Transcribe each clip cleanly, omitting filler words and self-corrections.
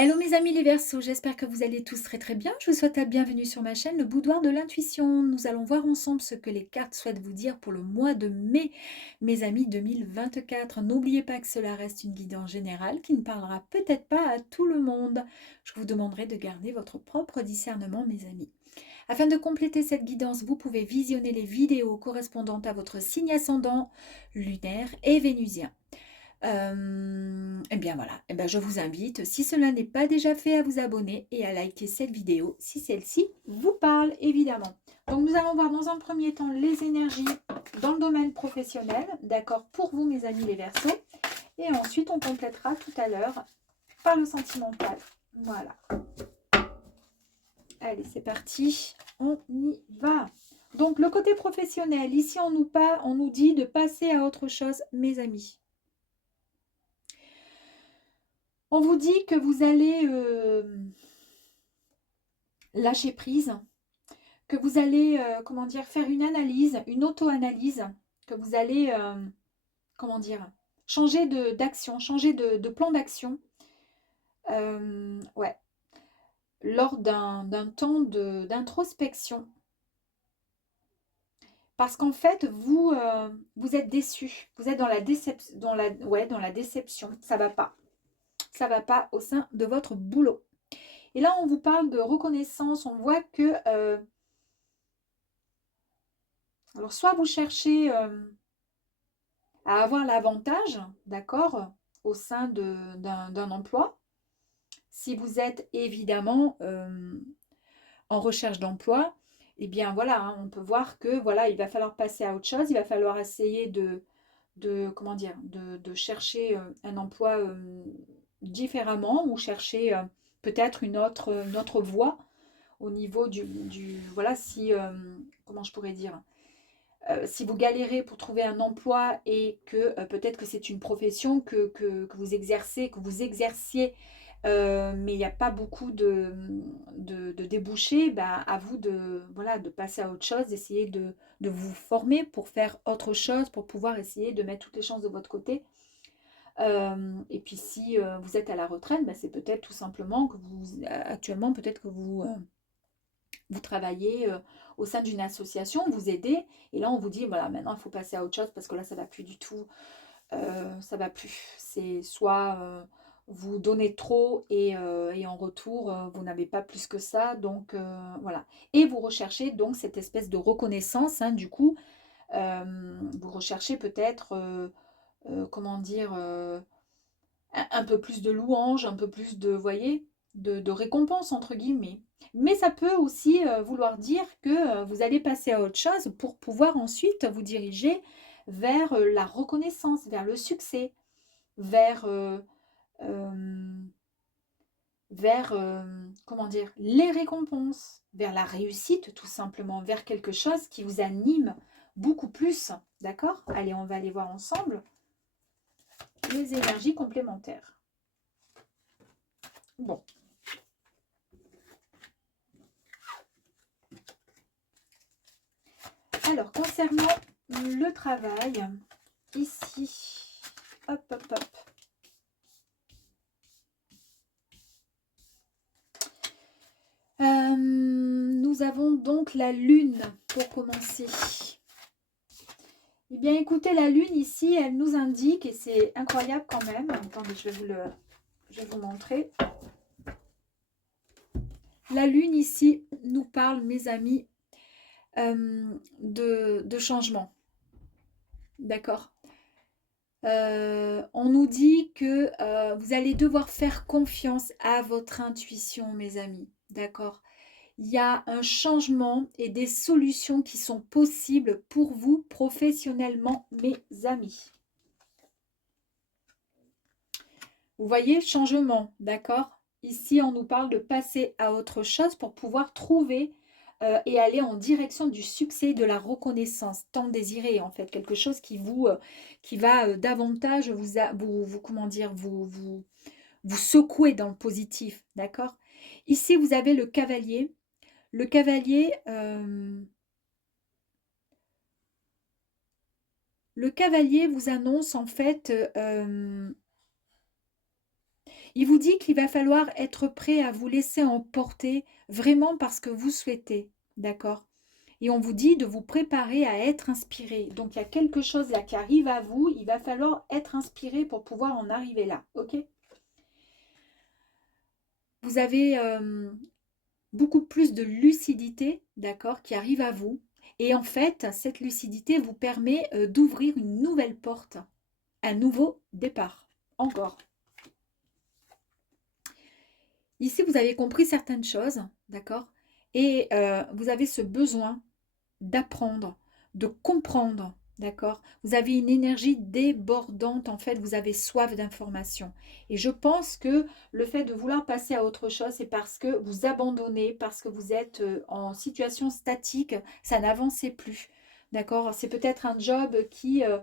Hello mes amis les Verseaux, j'espère que vous allez tous très très bien. Je vous souhaite la bienvenue sur ma chaîne, le Boudoir de l'intuition. Nous allons voir ensemble ce que les cartes souhaitent vous dire pour le mois de mai, mes amis 2024. N'oubliez pas que cela reste une guidance générale qui ne parlera peut-être pas à tout le monde. Je vous demanderai de garder votre propre discernement, mes amis. Afin de compléter cette guidance, vous pouvez visionner les vidéos correspondantes à votre signe ascendant, lunaire et vénusien. Eh bien voilà, je vous invite, si cela n'est pas déjà fait, à vous abonner et à liker cette vidéo si celle-ci vous parle, évidemment. Donc nous allons voir dans un premier temps les énergies dans le domaine professionnel, d'accord, pour vous mes amis les Verseaux. Et ensuite on complétera tout à l'heure par le sentimental. Voilà. Allez, c'est parti, on y va. Donc le côté professionnel, ici on nous dit de passer à autre chose, mes amis. On vous dit que vous allez lâcher prise, que vous allez, comment dire, faire une analyse, une auto-analyse, que vous allez, comment dire, changer d'action, changer de plan d'action, ouais, lors d'un temps d'introspection. Parce qu'en fait, vous êtes déçu, vous êtes dans la déception, dans la déception, ça va pas au sein de votre boulot. Et là, on vous parle de reconnaissance, on voit que, alors soit vous cherchez à avoir l'avantage, d'accord, au sein d'un emploi, si vous êtes évidemment en recherche d'emploi, eh bien voilà, hein, on peut voir que voilà, il va falloir passer à autre chose, il va falloir essayer comment dire, de chercher un emploi différemment ou chercher peut-être une autre voie au niveau voilà, si, comment je pourrais dire, si vous galérez pour trouver un emploi et que peut-être que c'est une profession que vous exercez, que vous exerciez, mais il n'y a pas beaucoup de débouchés, bah, à vous voilà, de passer à autre chose, d'essayer de vous former pour faire autre chose, pour pouvoir essayer de mettre toutes les chances de votre côté. Et puis si vous êtes à la retraite, bah, c'est peut-être tout simplement que actuellement, peut-être que vous travaillez au sein d'une association, vous aidez, et là on vous dit, voilà, maintenant il faut passer à autre chose parce que là ça va plus du tout, ça va plus. C'est soit vous donnez trop et en retour vous n'avez pas plus que ça, donc voilà. Et vous recherchez donc cette espèce de reconnaissance, hein, du coup, vous recherchez peut-être, comment dire, un peu plus de louanges, un peu plus de, voyez, de récompense entre guillemets. Mais ça peut aussi vouloir dire que vous allez passer à autre chose pour pouvoir ensuite vous diriger vers la reconnaissance, vers le succès, vers, comment dire, les récompenses, vers la réussite tout simplement, vers quelque chose qui vous anime beaucoup plus. D'accord? Allez, on va aller voir ensemble les énergies complémentaires. Bon. Alors, concernant le travail, ici, hop, hop, hop. Nous avons donc la lune pour commencer. Eh bien, écoutez, la lune ici, elle nous indique, et c'est incroyable quand même. Attendez, je vais vous montrer. La lune ici nous parle, mes amis, de changement. D'accord? On nous dit que vous allez devoir faire confiance à votre intuition, mes amis. D'accord? Il y a un changement et des solutions qui sont possibles pour vous professionnellement, mes amis. Vous voyez, changement, d'accord? Ici, on nous parle de passer à autre chose pour pouvoir trouver et aller en direction du succès, de la reconnaissance tant désirée, en fait. Quelque chose qui va davantage comment dire, vous secouer dans le positif, d'accord? Ici, vous avez le cavalier. Le cavalier, vous annonce en fait, Il vous dit qu'il va falloir être prêt à vous laisser emporter vraiment parce que vous souhaitez, d'accord? Et on vous dit de vous préparer à être inspiré. Donc il y a quelque chose là qui arrive à vous, il va falloir être inspiré pour pouvoir en arriver là, ok? Vous avez beaucoup plus de lucidité, d'accord, qui arrive à vous. Et en fait, cette lucidité vous permet d'ouvrir une nouvelle porte, un nouveau départ. Encore. Ici, vous avez compris certaines choses, d'accord? Et vous avez ce besoin d'apprendre, de comprendre, d'accord? Vous avez une énergie débordante, en fait, vous avez soif d'information. Et je pense que le fait de vouloir passer à autre chose, c'est parce que vous abandonnez, parce que vous êtes en situation statique, ça n'avancez plus, d'accord? C'est peut-être un job qui ouais,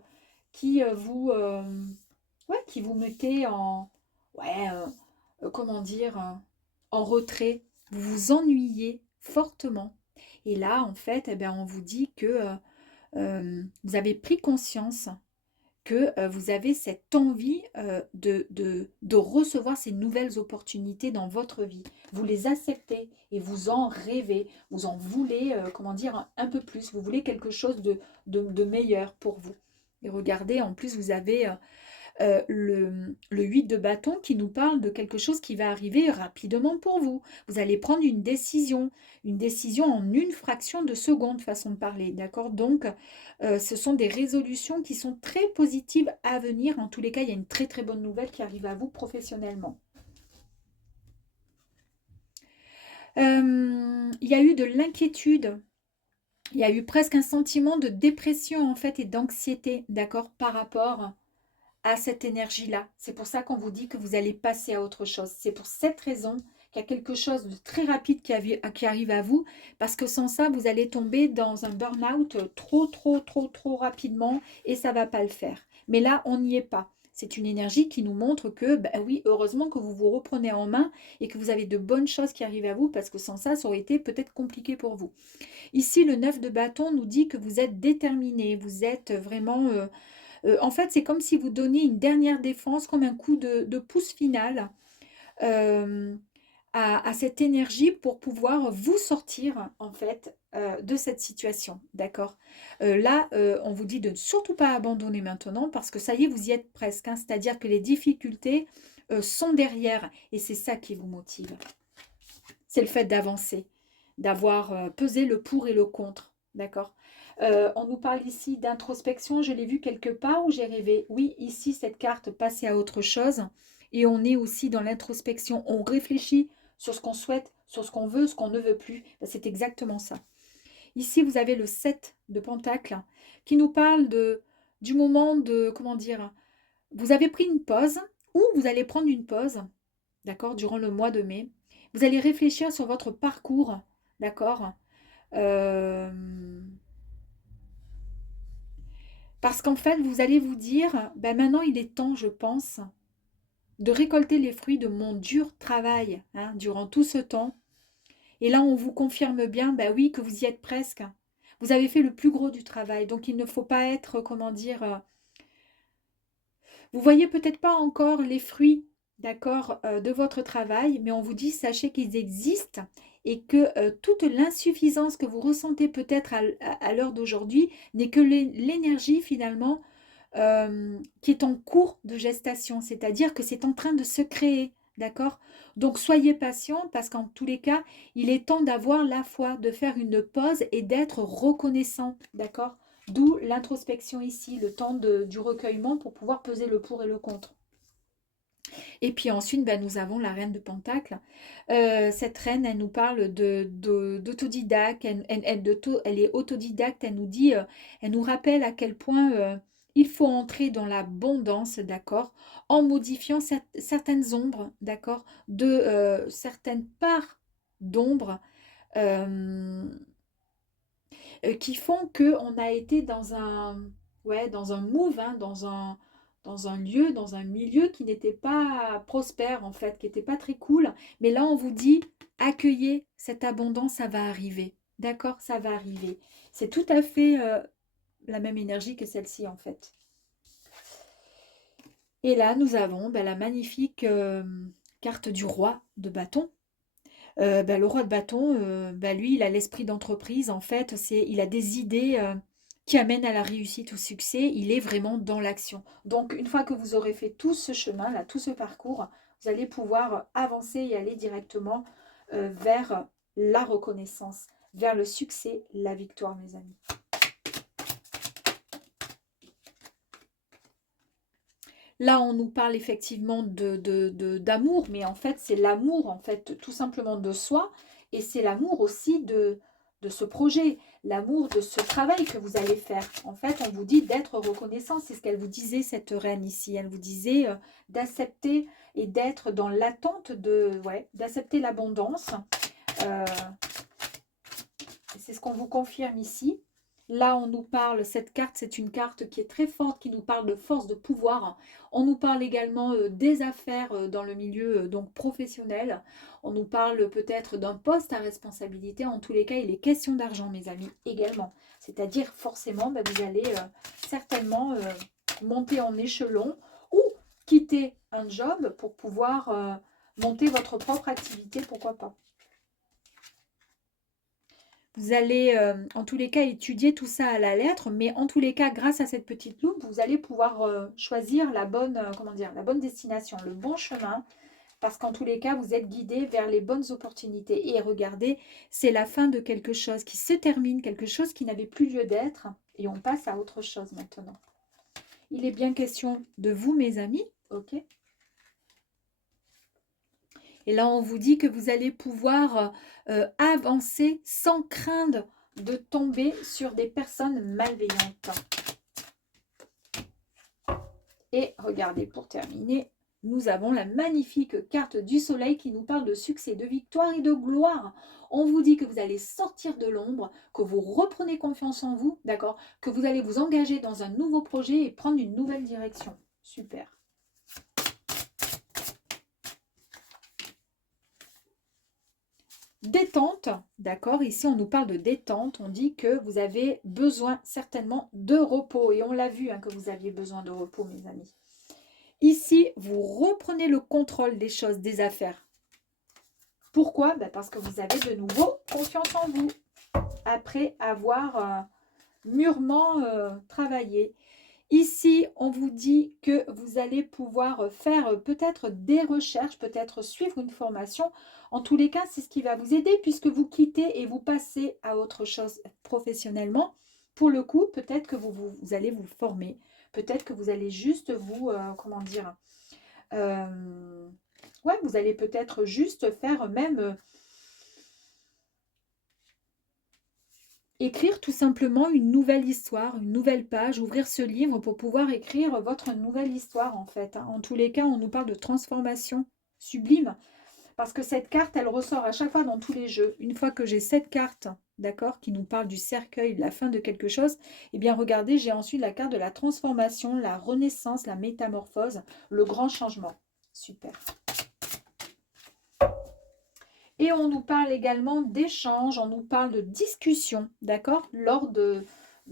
qui vous mettait en, ouais, comment dire, en retrait. Vous vous ennuyez fortement. Et là, en fait, eh bien, on vous dit que vous avez pris conscience que vous avez cette envie de recevoir ces nouvelles opportunités dans votre vie. Vous les acceptez et vous en rêvez, vous en voulez, comment dire, un peu plus. Vous voulez quelque chose de meilleur pour vous. Et regardez, en plus, vous avez le 8 de bâton qui nous parle de quelque chose qui va arriver rapidement pour vous. Vous allez prendre une décision en une fraction de seconde, façon de parler, d'accord? Donc, ce sont des résolutions qui sont très positives à venir. En tous les cas, il y a une très très bonne nouvelle qui arrive à vous professionnellement. Il y a eu de l'inquiétude. Il y a eu presque un sentiment de dépression en fait et d'anxiété, d'accord, par rapport à cette énergie-là. C'est pour ça qu'on vous dit que vous allez passer à autre chose. C'est pour cette raison qu'il y a quelque chose de très rapide qui arrive à vous, parce que sans ça, vous allez tomber dans un burn-out trop rapidement et ça ne va pas le faire. Mais là, on n'y est pas. C'est une énergie qui nous montre que, ben oui, heureusement que vous vous reprenez en main et que vous avez de bonnes choses qui arrivent à vous, parce que sans ça, ça aurait été peut-être compliqué pour vous. Ici, le 9 de bâton nous dit que vous êtes déterminé, vous êtes vraiment en fait, c'est comme si vous donniez une dernière défense, comme un coup de pouce final euh, à cette énergie pour pouvoir vous sortir, en fait, de cette situation. D'accord? Là, on vous dit de ne surtout pas abandonner maintenant parce que ça y est, vous y êtes presque, hein. C'est-à-dire que les difficultés sont derrière et c'est ça qui vous motive. C'est le fait d'avancer, d'avoir pesé le pour et le contre. D'accord? On nous parle ici d'introspection. Je l'ai vu quelque part où j'ai rêvé. Oui, ici, cette carte passée à autre chose. Et on est aussi dans l'introspection. On réfléchit sur ce qu'on souhaite, sur ce qu'on veut, ce qu'on ne veut plus. Ben, c'est exactement ça. Ici, vous avez le 7 de Pentacle qui nous parle du moment de, comment dire, vous avez pris une pause ou vous allez prendre une pause, d'accord, durant le mois de mai. Vous allez réfléchir sur votre parcours, d'accord. Euh, Parce qu'en fait, vous allez vous dire, ben maintenant il est temps, je pense, de récolter les fruits de mon dur travail hein, durant tout ce temps. Et là, on vous confirme bien, ben oui, que vous y êtes presque. Vous avez fait le plus gros du travail, donc il ne faut pas être, comment dire, vous voyez peut-être pas encore les fruits, d'accord, de votre travail, mais on vous dit, sachez qu'ils existent et que toute l'insuffisance que vous ressentez peut-être à l'heure d'aujourd'hui n'est que l'énergie finalement qui est en cours de gestation, c'est-à-dire que c'est en train de se créer, d'accord? Donc soyez patient parce qu'en tous les cas, il est temps d'avoir la foi, de faire une pause et d'être reconnaissant, d'accord? D'où l'introspection ici, le temps du recueillement pour pouvoir peser le pour et le contre. Et puis ensuite, ben, nous avons la reine de Pentacle. Cette reine, elle nous parle d'autodidacte, elle est autodidacte, elle nous dit, elle nous rappelle à quel point il faut entrer dans l'abondance, d'accord, en modifiant certaines ombres, d'accord, de certaines parts d'ombre euh, qui font qu'on a été ouais, dans un move, hein, dans un lieu, dans un milieu qui n'était pas prospère en fait, qui n'était pas très cool. Mais là, on vous dit, accueillez cette abondance, ça va arriver. D'accord, ça va arriver. C'est tout à fait la même énergie que celle-ci en fait. Et là, nous avons ben, la magnifique Carte du roi de bâton. Le roi de bâton, lui, il a l'esprit d'entreprise. En fait, il a des idées qui amènent à la réussite, au succès. Il est vraiment dans l'action. Donc, une fois que vous aurez fait tout ce chemin-là, tout ce parcours, vous allez pouvoir avancer et aller directement vers la reconnaissance, vers le succès, la victoire, mes amis. Là, on nous parle effectivement d'amour, mais en fait, c'est l'amour, en fait, tout simplement de soi, et c'est l'amour aussi de ce projet, l'amour de ce travail que vous allez faire. En fait, on vous dit d'être reconnaissant, c'est ce qu'elle vous disait, cette reine ici. Elle vous disait d'accepter et d'être dans l'attente d'accepter l'abondance. Euh, c'est ce qu'on vous confirme ici. Là, on nous parle, cette carte, c'est une carte qui est très forte, qui nous parle de force, de pouvoir. On nous parle également des affaires dans le milieu donc professionnel. On nous parle peut-être d'un poste à responsabilité. En tous les cas, il est question d'argent, mes amis, également. C'est-à-dire, forcément, vous allez certainement monter en échelon ou quitter un job pour pouvoir monter votre propre activité, pourquoi pas. Vous allez, en tous les cas, étudier tout ça à la lettre, mais en tous les cas, grâce à cette petite loupe, vous allez pouvoir choisir la bonne, la bonne destination, le bon chemin, parce qu'en tous les cas, vous êtes guidé vers les bonnes opportunités. Et regardez, c'est la fin de quelque chose qui se termine, quelque chose qui n'avait plus lieu d'être, et on passe à autre chose maintenant. Il est bien question de vous, mes amis, ok ? Et là, on vous dit que vous allez pouvoir avancer sans craindre de tomber sur des personnes malveillantes. Et regardez, pour terminer, nous avons la magnifique carte du soleil qui nous parle de succès, de victoire et de gloire. On vous dit que vous allez sortir de l'ombre, que vous reprenez confiance en vous, d'accord ? Que vous allez vous engager dans un nouveau projet et prendre une nouvelle direction. Super. Détente, d'accord, ici on nous parle de détente, on dit que vous avez besoin certainement de repos, et on l'a vu que vous aviez besoin de repos, mes amis. Ici, vous reprenez le contrôle des choses, des affaires. Pourquoi ? Parce que vous avez de nouveau confiance en vous, après avoir mûrement travaillé. Ici, on vous dit que vous allez pouvoir faire peut-être des recherches, peut-être suivre une formation. En tous les cas, c'est ce qui va vous aider puisque vous quittez et vous passez à autre chose professionnellement. Pour le coup, peut-être que vous allez vous former. Peut-être que vous allez juste vous, vous allez peut-être juste faire même... écrire tout simplement une nouvelle histoire, une nouvelle page, ouvrir ce livre pour pouvoir écrire votre nouvelle histoire en fait. En tous les cas, on nous parle de transformation sublime parce que cette carte, elle ressort à chaque fois dans tous les jeux. Une fois que j'ai cette carte, d'accord, qui nous parle du cercueil, de la fin de quelque chose, eh bien regardez, j'ai ensuite la carte de la transformation, la renaissance, la métamorphose, le grand changement. Super. Et on nous parle également d'échanges, on nous parle de discussion, d'accord ? Lors de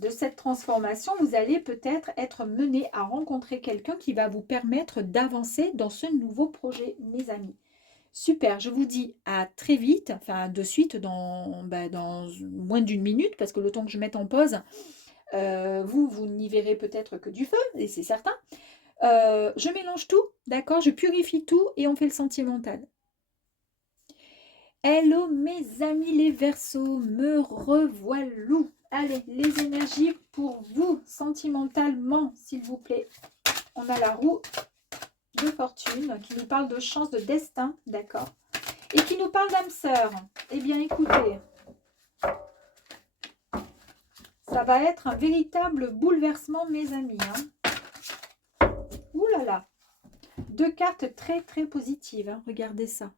cette transformation, vous allez peut-être être mené à rencontrer quelqu'un qui va vous permettre d'avancer dans ce nouveau projet, mes amis. Super, je vous dis à très vite, enfin de suite dans moins d'une minute, parce que le temps que je mette en pause, vous n'y verrez peut-être que du feu, et c'est certain. Je mélange tout, d'accord ? Je purifie tout et on fait le sentimental. Hello mes amis les Verseaux, me revoilou. Allez, les énergies pour vous, sentimentalement, s'il vous plaît. On a la roue de fortune qui nous parle de chance, de destin, d'accord, et qui nous parle d'âme sœur. Eh bien, écoutez, ça va être un véritable bouleversement, mes amis. Ouh là là, deux cartes très très positives, regardez ça.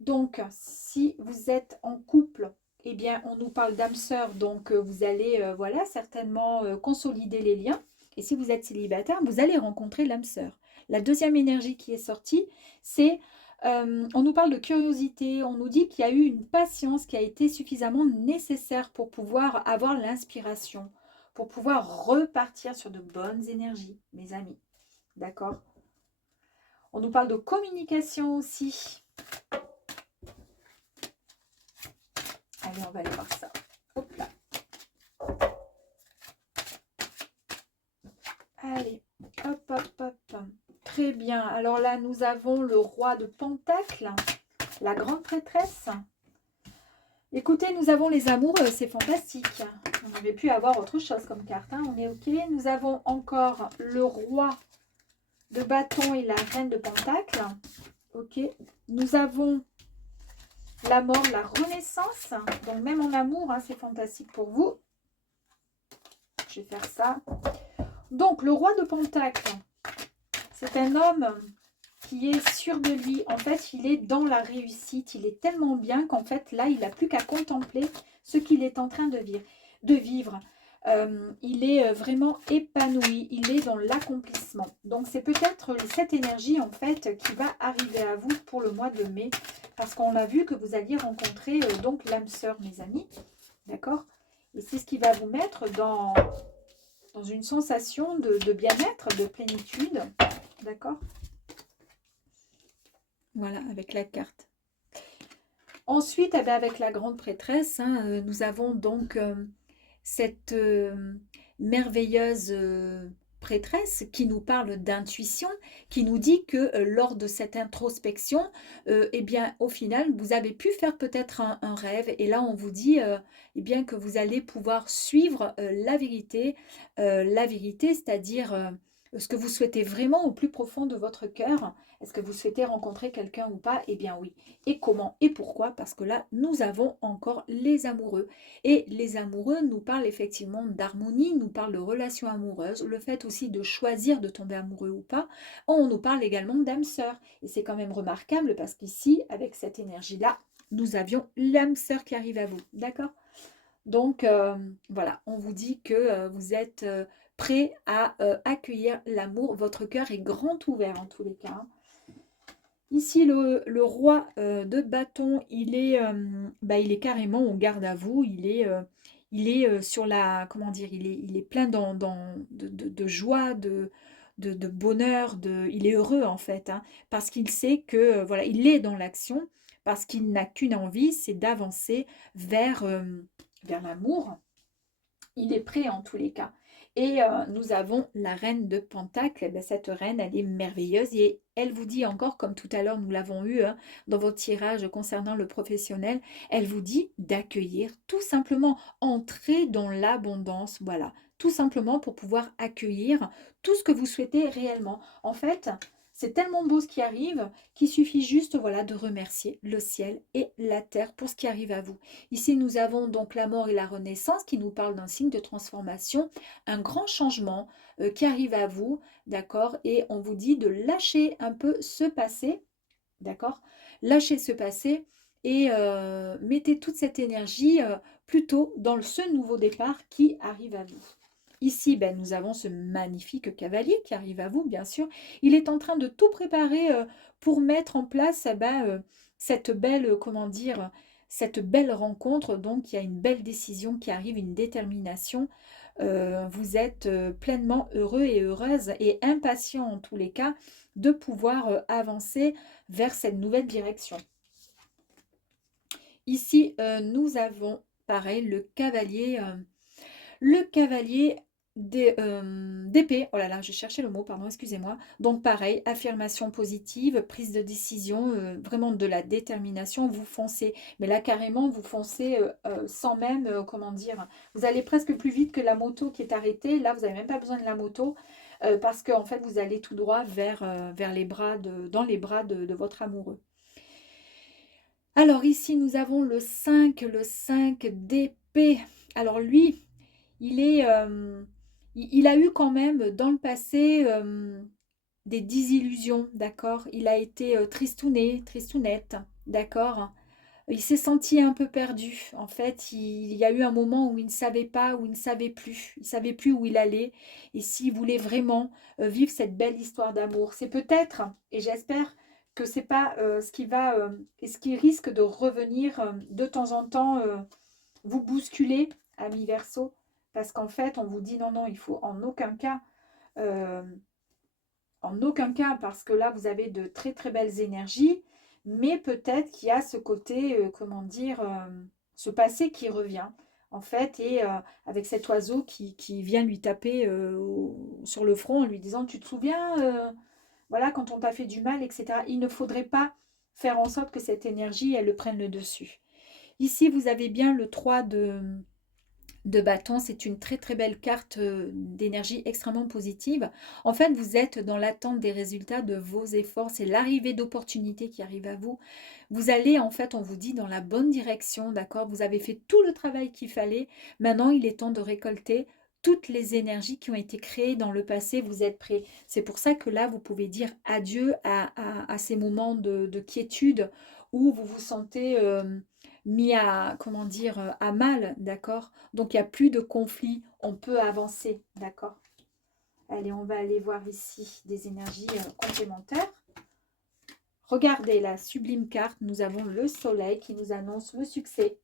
Donc, si vous êtes en couple, eh bien, on nous parle d'âme sœur, donc vous allez, certainement consolider les liens. Et si vous êtes célibataire, vous allez rencontrer l'âme sœur. La deuxième énergie qui est sortie, c'est, on nous parle de curiosité, on nous dit qu'il y a eu une patience qui a été suffisamment nécessaire pour pouvoir avoir l'inspiration, pour pouvoir repartir sur de bonnes énergies, mes amis. D'accord ? On nous parle de communication aussi. Allez, on va aller voir ça. Hop là. Allez, hop, hop, hop. Très bien. Alors là, nous avons le roi de Pentacles, la grande prêtresse. Écoutez, nous avons les amoureux, c'est fantastique. On aurait pu avoir autre chose comme carte, hein. On est OK. Nous avons encore le roi de bâton et la reine de Pentacles. OK. Nous avons la mort, la renaissance. Donc même en amour, hein, c'est fantastique pour vous. Je vais faire ça. Donc le roi de Pentacles, c'est un homme qui est sûr de lui. En fait, il est dans la réussite. Il est tellement bien qu'en fait, là, il n'a plus qu'à contempler ce qu'il est en train de vivre. Il est vraiment épanoui. Il est dans l'accomplissement. Donc, c'est peut-être cette énergie, en fait, qui va arriver à vous pour le mois de mai. Parce qu'on a vu que vous alliez rencontrer donc l'âme sœur, mes amis. D'accord? Et c'est ce qui va vous mettre dans une sensation de bien-être, de plénitude. D'accord? Voilà, avec la carte. Ensuite, avec la grande prêtresse, hein, nous avons donc cette merveilleuse prêtresse qui nous parle d'intuition, qui nous dit que lors de cette introspection, eh bien, au final, vous avez pu faire peut-être un rêve. Et là, on vous dit eh bien, que vous allez pouvoir suivre la vérité, c'est-à-dire ce que vous souhaitez vraiment au plus profond de votre cœur. Est-ce que vous souhaitez rencontrer quelqu'un ou pas? Eh bien oui. Et comment et pourquoi? Parce que là, nous avons encore les amoureux. Et les amoureux nous parlent effectivement d'harmonie, nous parlent de relations amoureuses, le fait aussi de choisir de tomber amoureux ou pas. On nous parle également d'âme sœur. Et c'est quand même remarquable parce qu'ici, avec cette énergie-là, nous avions l'âme sœur qui arrive à vous. D'accord? Donc, voilà, on vous dit que vous êtes prêt à accueillir l'amour. Votre cœur est grand ouvert en tous les cas, hein. Ici, le roi de bâton, il est carrément au garde à vous. Il est sur la, comment dire, il est plein de joie, de bonheur, il est heureux en fait, hein, parce qu'il sait que, voilà, il est dans l'action, parce qu'il n'a qu'une envie, c'est d'avancer vers l'amour. Il est prêt en tous les cas. Et nous avons la reine de Pentacles. Eh bien, cette reine, elle est merveilleuse et elle vous dit encore, comme tout à l'heure nous l'avons eu hein, dans votre tirage concernant le professionnel, elle vous dit d'accueillir tout simplement, entrer dans l'abondance, voilà, tout simplement pour pouvoir accueillir tout ce que vous souhaitez réellement. En fait, c'est tellement beau ce qui arrive qu'il suffit juste voilà, de remercier le ciel et la terre pour ce qui arrive à vous. Ici, nous avons donc la mort et la renaissance qui nous parlent d'un signe de transformation, un grand changement qui arrive à vous, d'accord? Et on vous dit de lâcher un peu ce passé, d'accord? Lâchez ce passé et mettez toute cette énergie plutôt dans ce nouveau départ qui arrive à vous. Ici, ben, nous avons ce magnifique cavalier qui arrive à vous, bien sûr. Il est en train de tout préparer pour mettre en place cette belle, comment dire, cette belle rencontre. Donc, il y a une belle décision qui arrive, une détermination. Vous êtes pleinement heureux et heureuse et impatient en tous les cas de pouvoir avancer vers cette nouvelle direction. Ici, nous avons, pareil, le cavalier d'épée, oh là là, je cherchais le mot, pardon, excusez-moi. Donc pareil, affirmation positive, prise de décision, vraiment de la détermination, vous foncez. Mais là, carrément, vous foncez sans même, comment dire, vous allez presque plus vite que la moto qui est arrêtée. Là, vous n'avez même pas besoin de la moto parce qu'en fait, vous allez tout droit vers les bras dans les bras de votre amoureux. Alors ici, nous avons le 5 d'épée. Alors lui, il a eu quand même dans le passé des désillusions, d'accord? Il a été tristouné, tristounette, d'accord? Il s'est senti un peu perdu. En fait, il y a eu un moment où il ne savait pas, où il ne savait plus. Il ne savait plus où il allait et s'il voulait vraiment vivre cette belle histoire d'amour. C'est peut-être, et j'espère que c'est pas ce qui va et ce qui risque de revenir de temps en temps vous bousculer, ami Verseau, parce qu'en fait, on vous dit non, non, il faut en aucun cas en aucun cas, parce que là, vous avez de très très belles énergies, mais peut-être qu'il y a ce côté, comment dire, ce passé qui revient, en fait, et avec cet oiseau qui vient lui taper sur le front en lui disant, tu te souviens, voilà, quand on t'a fait du mal, etc. Il ne faudrait pas faire en sorte que cette énergie, elle le prenne le dessus. Ici, vous avez bien le 3 de bâton, c'est une très très belle carte d'énergie extrêmement positive. En fait, vous êtes dans l'attente des résultats de vos efforts, c'est l'arrivée d'opportunités qui arrive à vous. Vous allez, en fait, on vous dit, dans la bonne direction, d'accord? Vous avez fait tout le travail qu'il fallait. Maintenant, il est temps de récolter toutes les énergies qui ont été créées dans le passé. Vous êtes prêts. C'est pour ça que là, vous pouvez dire adieu à ces moments de quiétude où vous vous sentez mis à, comment dire, à mal, d'accord? Donc, il n'y a plus de conflit. On peut avancer, d'accord? Allez, on va aller voir ici des énergies complémentaires. Regardez la sublime carte, nous avons le soleil qui nous annonce le succès.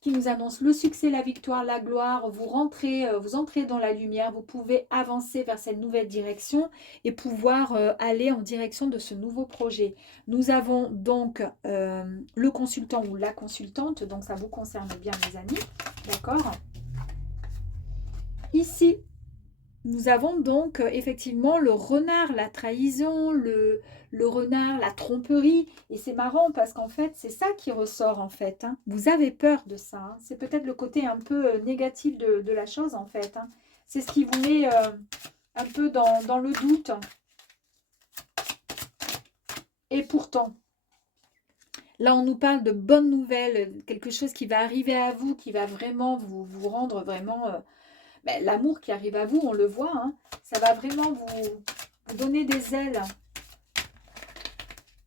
Qui nous annonce le succès, la victoire, la gloire. Vous entrez dans la lumière, vous pouvez avancer vers cette nouvelle direction et pouvoir aller en direction de ce nouveau projet. Nous avons donc le consultant ou la consultante, donc ça vous concerne bien mes amis, d'accord? Ici, nous avons donc effectivement le renard, la trahison, le renard, la tromperie. Et c'est marrant parce qu'en fait, c'est ça qui ressort en fait, hein. Vous avez peur de ça, hein. C'est peut-être le côté un peu négatif de la chose en fait, hein. C'est ce qui vous met un peu dans le doute. Et pourtant, là on nous parle de bonnes nouvelles, quelque chose qui va arriver à vous, qui va vraiment vous rendre vraiment... ben, l'amour qui arrive à vous, on le voit, hein, ça va vraiment vous donner des ailes.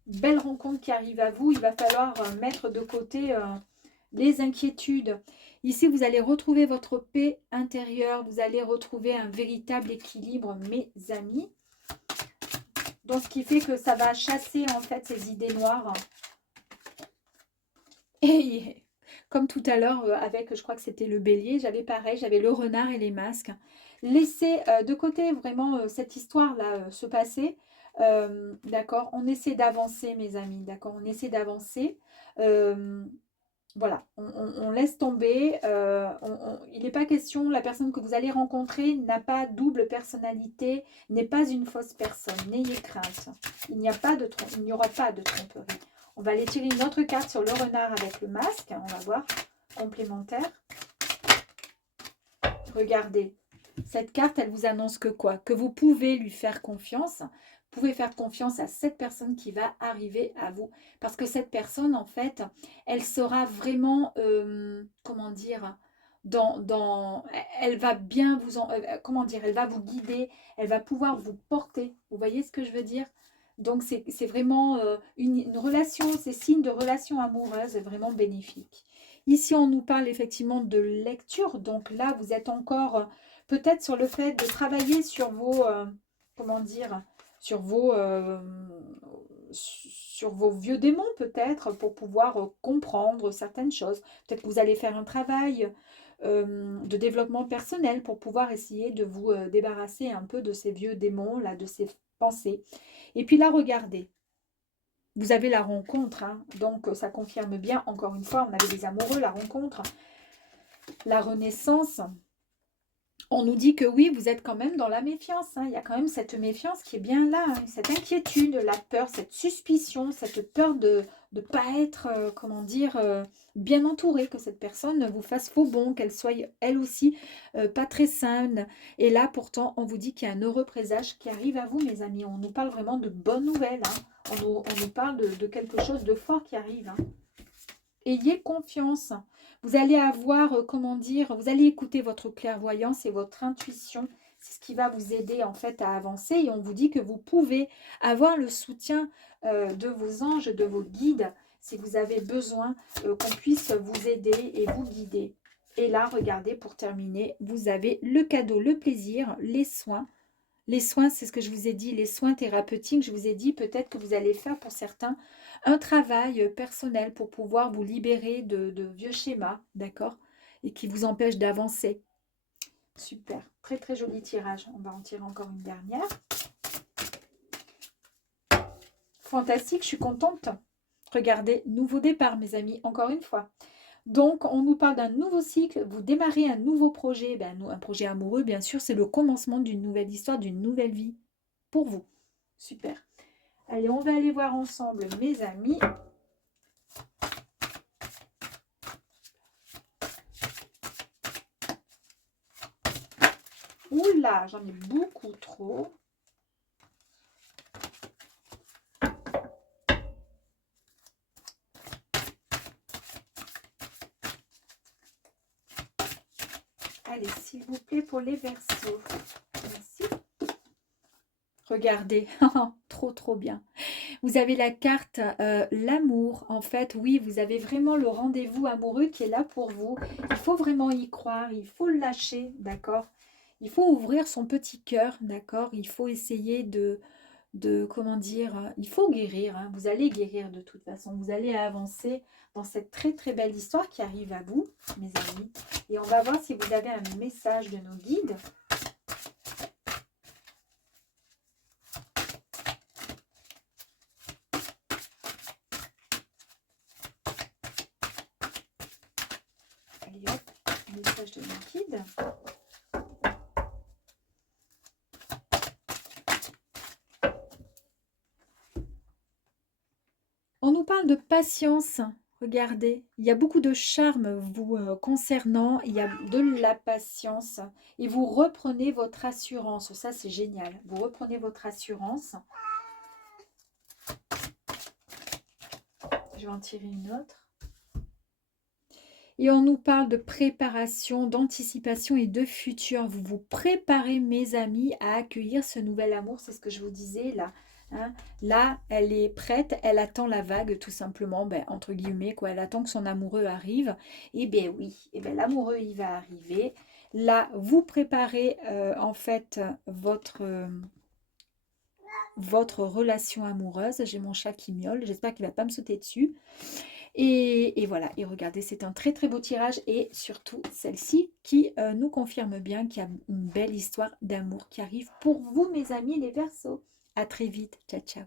Belle rencontre qui arrive à vous. Il va falloir mettre de côté les inquiétudes. Ici, vous allez retrouver votre paix intérieure. Vous allez retrouver un véritable équilibre, mes amis. Donc, ce qui fait que ça va chasser, en fait, ces idées noires. Et comme tout à l'heure, avec, je crois que c'était le bélier, j'avais pareil, j'avais le renard et les masques. Laissez de côté vraiment cette histoire-là se passer. D'accord, on essaie d'avancer, mes amis, d'accord, on essaie d'avancer. Voilà, on laisse tomber. Il n'est pas question, la personne que vous allez rencontrer n'a pas double personnalité, n'est pas une fausse personne. N'ayez crainte. Il n'y aura pas de tromperie. On va aller tirer une autre carte sur le renard avec le masque. On va voir, complémentaire. Regardez, cette carte, elle vous annonce que quoi? Que vous pouvez lui faire confiance. Vous pouvez faire confiance à cette personne qui va arriver à vous. Parce que cette personne, en fait, elle sera vraiment, comment dire, elle va bien vous, comment dire, elle va vous guider, elle va pouvoir vous porter. Vous voyez ce que je veux dire? Donc, c'est vraiment une relation, c'est signe de relation amoureuse vraiment bénéfique. Ici, on nous parle effectivement de lecture. Donc là, vous êtes encore peut-être sur le fait de travailler sur vos, comment dire, sur vos vieux démons peut-être pour pouvoir comprendre certaines choses. Peut-être que vous allez faire un travail de développement personnel pour pouvoir essayer de vous débarrasser un peu de ces vieux démons, là, de ces pensées. Et puis là, regardez. Vous avez la rencontre, hein, donc ça confirme bien, encore une fois, on avait des amoureux, la rencontre, la renaissance. On nous dit que oui, vous êtes quand même dans la méfiance, hein. Il y a quand même cette méfiance qui est bien là, hein, cette inquiétude, la peur, cette suspicion, cette peur de ne pas être, comment dire, bien entourée, que cette personne vous fasse faux bond, qu'elle soit elle aussi pas très saine. Et là, pourtant, on vous dit qu'il y a un heureux présage qui arrive à vous, mes amis. On nous parle vraiment de bonnes nouvelles, hein. On nous parle de quelque chose de fort qui arrive, hein. Ayez confiance. Vous allez avoir, comment dire, vous allez écouter votre clairvoyance et votre intuition. C'est ce qui va vous aider en fait à avancer. Et on vous dit que vous pouvez avoir le soutien de vos anges, de vos guides, si vous avez besoin qu'on puisse vous aider et vous guider. Et là, regardez, pour terminer, vous avez le cadeau, le plaisir, les soins. Les soins, c'est ce que je vous ai dit, les soins thérapeutiques, je vous ai dit peut-être que vous allez faire pour certains un travail personnel pour pouvoir vous libérer de vieux schémas, d'accord? Et qui vous empêchent d'avancer. Super. Très, très joli tirage. On va en tirer encore une dernière. Fantastique, je suis contente. Regardez, nouveau départ, mes amis, encore une fois. Donc, on nous parle d'un nouveau cycle. Vous démarrez un nouveau projet. Ben, un projet amoureux, bien sûr, c'est le commencement d'une nouvelle histoire, d'une nouvelle vie pour vous. Super. Allez, on va aller voir ensemble, mes amis. Oula, j'en ai beaucoup trop. Allez, s'il vous plaît, pour les Verseaux. Merci. Regardez, trop, trop bien. Vous avez la carte l'amour. En fait, oui, vous avez vraiment le rendez-vous amoureux qui est là pour vous. Il faut vraiment y croire, il faut le lâcher, d'accord? Il faut ouvrir son petit cœur, d'accord? Il faut essayer comment dire, il faut guérir, hein. Vous allez guérir de toute façon. Vous allez avancer dans cette très, très belle histoire qui arrive à vous, mes amis. Et on va voir si vous avez un message de nos guides. Allez hop, message de nos guides. On nous parle de patience. Regardez, il y a beaucoup de charme vous concernant, il y a de la patience et vous reprenez votre assurance. Ça, c'est génial. Vous reprenez votre assurance. Je vais en tirer une autre. Et on nous parle de préparation, d'anticipation et de futur. Vous vous préparez, mes amis, à accueillir ce nouvel amour. C'est ce que je vous disais là. Hein. Là, elle est prête, elle attend la vague tout simplement, ben, entre guillemets, quoi. Elle attend que son amoureux arrive. Et bien oui, et ben, l'amoureux, il va arriver. Là, vous préparez en fait votre relation amoureuse. J'ai mon chat qui miaule, j'espère qu'il ne va pas me sauter dessus. Et voilà, et regardez, c'est un très très beau tirage et surtout celle-ci qui nous confirme bien qu'il y a une belle histoire d'amour qui arrive pour vous, mes amis les Verseaux. À très vite, ciao ciao.